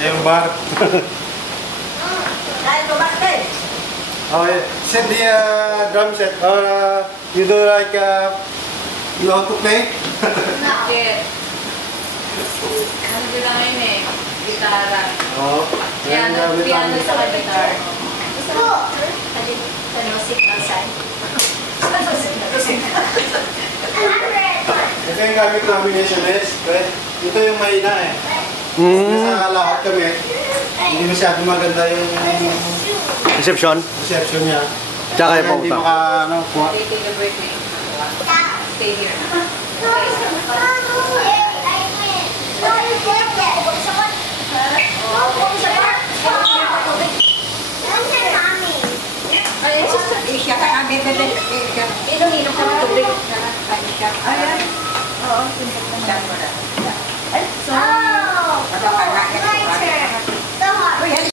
yung bar. Okay, set the drum set. You do like, you know how to play? Bakit? Ano din lang yun eh? Gitara. Oo. Piano sa gitar. Gusto mo? Tanosik outside. Ito yung gamit namin yung SMS. Ito yung mahina eh. Nasa lahat kami. Hindi masyado maganda yung Reception? reception niya. Tsaka Kaya yung hindi pauta. maka, ano, kuha. They take a break eh. Stay here. Ay, siya ka kami, bebe. Inom ka ng tubig. Ayan. Oo,